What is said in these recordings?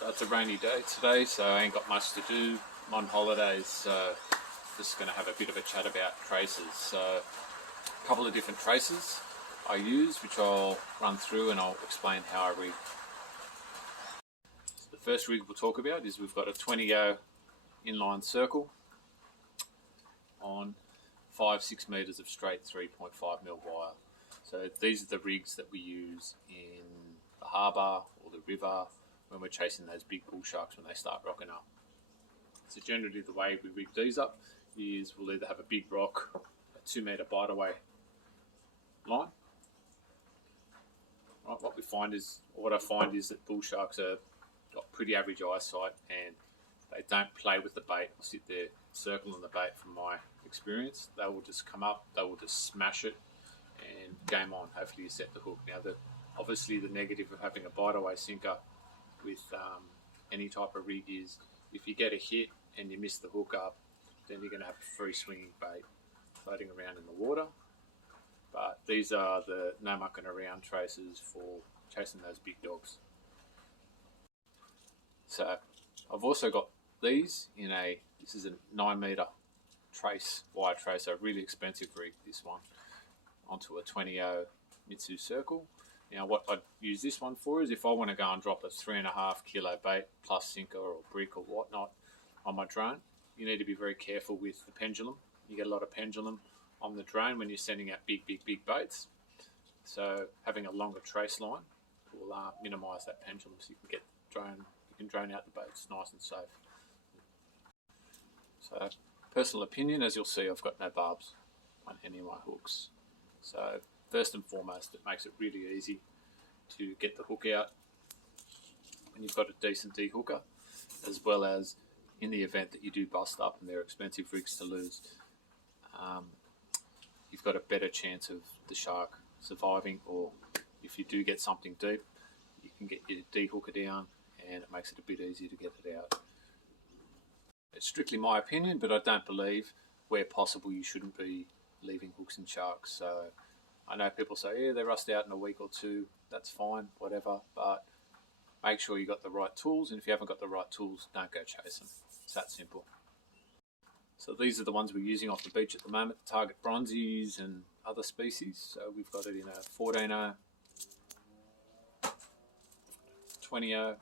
So it's a rainy day today, so I ain't got much to do. I'm on holidays, so just going to have a bit of a chat about traces. So a couple of different traces I use, which I'll run through and I'll explain how I rig. So the first rig we'll talk about is we've got a 20-go inline circle on 5-6 metres of straight 3.5mm wire. So these are the rigs that we use in the harbour or the river when we're chasing those big bull sharks when they start rocking up. So generally the way we rig these up is we'll either have a big rock, a 2-metre bite away line. Right, what I find is that bull sharks are got pretty average eyesight and they don't play with the bait or sit there circling the bait. From my experience, they will just come up, they will just smash it, and game on. Hopefully you set the hook. Now, obviously the negative of having a bite away sinker with any type of rig is if you get a hit and you miss the hook up, then you're going to have a free swinging bait floating around in the water. But these are the no mucking around traces for chasing those big dogs. So I've also got these in this is a 9-metre trace, wire trace, a really expensive rig, this one, onto a 20-0 Mitsu circle. Now what I'd use this one for is if I want to go and drop a 3.5 kilo bait plus sinker or brick or whatnot on my drone, you need to be very careful with the pendulum. You get a lot of pendulum on the drone when you're sending out big baits. So having a longer trace line will minimise that pendulum, so you can drone out the baits nice and safe. So personal opinion, as you'll see, I've got no barbs on any of my hooks. So first and foremost, it makes it really easy to get the hook out when you've got a decent de-hooker, as well as in the event that you do bust up and they're expensive rigs to lose, you've got a better chance of the shark surviving, or if you do get something deep, you can get your de-hooker down and it makes it a bit easier to get it out. It's strictly my opinion, but I don't believe where possible you shouldn't be leaving hooks in sharks. So I know people say, yeah, they rust out in a week or two, that's fine, whatever, but make sure you got the right tools, and if you haven't got the right tools, don't go chasing. It's that simple. So these are the ones we're using off the beach at the moment, target bronzies and other species. So we've got it in a 14-0, 20-0.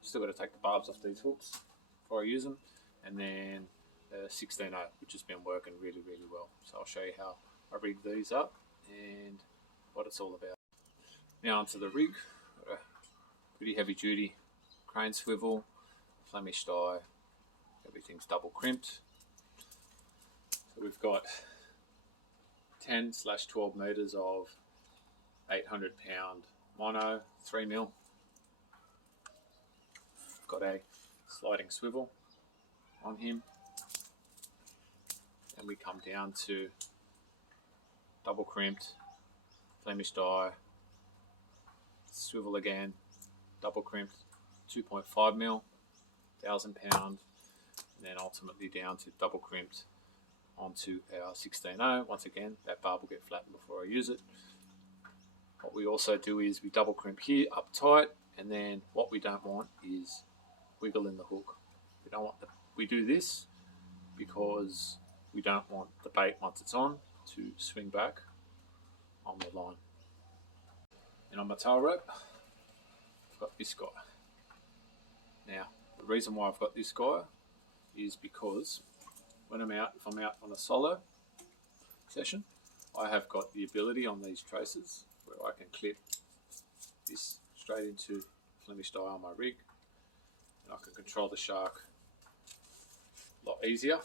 Still got to take the barbs off these hooks before I use them, and then 16-0, which has been working really well. So I'll show you how I rig these up and what it's all about. Now onto the rig. Got a pretty heavy duty crane swivel, Flemish die, everything's double crimped. So we've got 10/12 metres of 800-pound mono 3mm. Got a sliding swivel on him, and we come down to double crimped Flemish die, swivel again, double crimped 2.5mm, 1,000 pound, and then ultimately down to double crimped onto our 16-0. Once again, that barb will get flattened before I use it. What we also do is we double crimp here up tight, and then what we don't want is wiggle in the hook. We do this because we don't want the bait, once it's on, to swing back on the line. And on my tail rope, I've got this guy. Now, the reason why I've got this guy is because when if I'm out on a solo session, I have got the ability on these traces where I can clip this straight into Flemish die on my rig, and I can control the shark a lot easier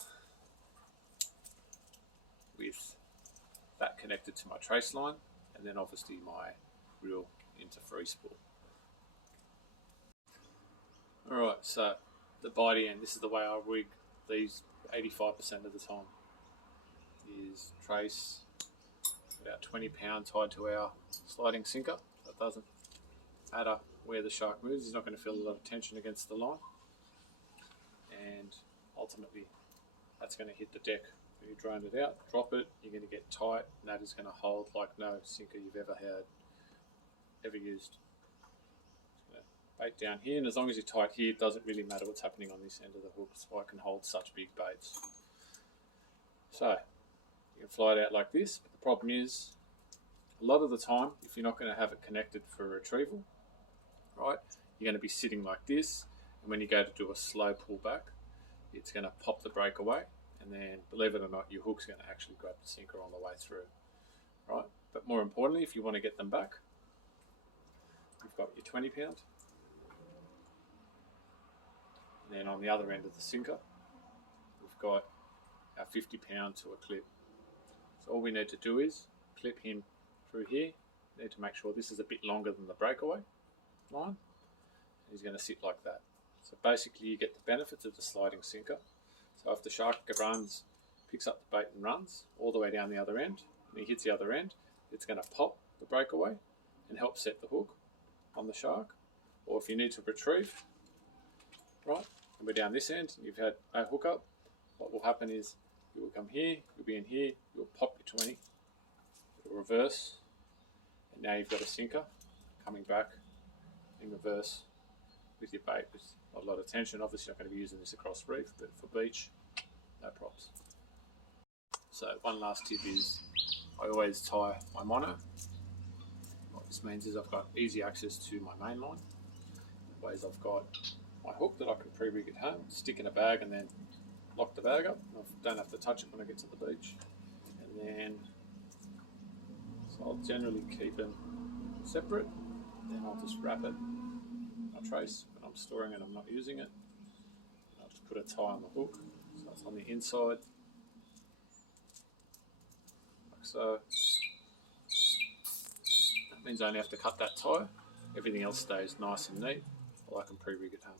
with that connected to my trace line, and then obviously my reel into free spool. Alright, so the body end, this is the way I rig these 85% of the time, is trace about 20 pound tied to our sliding sinker. That doesn't matter where the shark moves, he's not going to feel a lot of tension against the line, and ultimately that's going to hit the deck. When you drone it out, drop it, you're going to get tight, and that is going to hold like no sinker you've ever used. It's going to bait down here, and as long as you're tight here, it doesn't really matter what's happening on this end of the hook, so I can hold such big baits. So you can fly it out like this, but the problem is, a lot of the time, if you're not going to have it connected for retrieval, right, you're going to be sitting like this, and when you go to do a slow pullback, it's going to pop the breakaway, and then, believe it or not, your hook's going to actually grab the sinker on the way through, right? But more importantly, if you want to get them back, you've got your 20 pound, and then on the other end of the sinker, we've got our 50 pound to a clip. So all we need to do is clip him through here. We need to make sure this is a bit longer than the breakaway line. He's going to sit like that. So basically you get the benefits of the sliding sinker. So if the shark runs, picks up the bait and runs all the way down the other end, and he hits the other end, it's going to pop the breakaway and help set the hook on the shark. Or if you need to retrieve, right, and we're down this end, and you've had a hook up, what will happen is you will come here, you'll be in here, you'll pop your 20, it'll reverse, and now you've got a sinker coming back in reverse with your bait with not a lot of tension. Obviously not going to be using this across reef, but for beach, no props. So one last tip is I always tie my mono. What this means is I've got easy access to my main line. Ways I've got my hook that I can pre-rig at home, stick in a bag and then lock the bag up. I don't have to touch it when I get to the beach. And then, so I'll generally keep them separate. Then I'll just wrap it, my trace, when I'm storing it, I'm not using it. I'll just put a tie on the hook, so it's on the inside, like so. That means I only have to cut that tie. Everything else stays nice and neat, while I can pre-rig at home.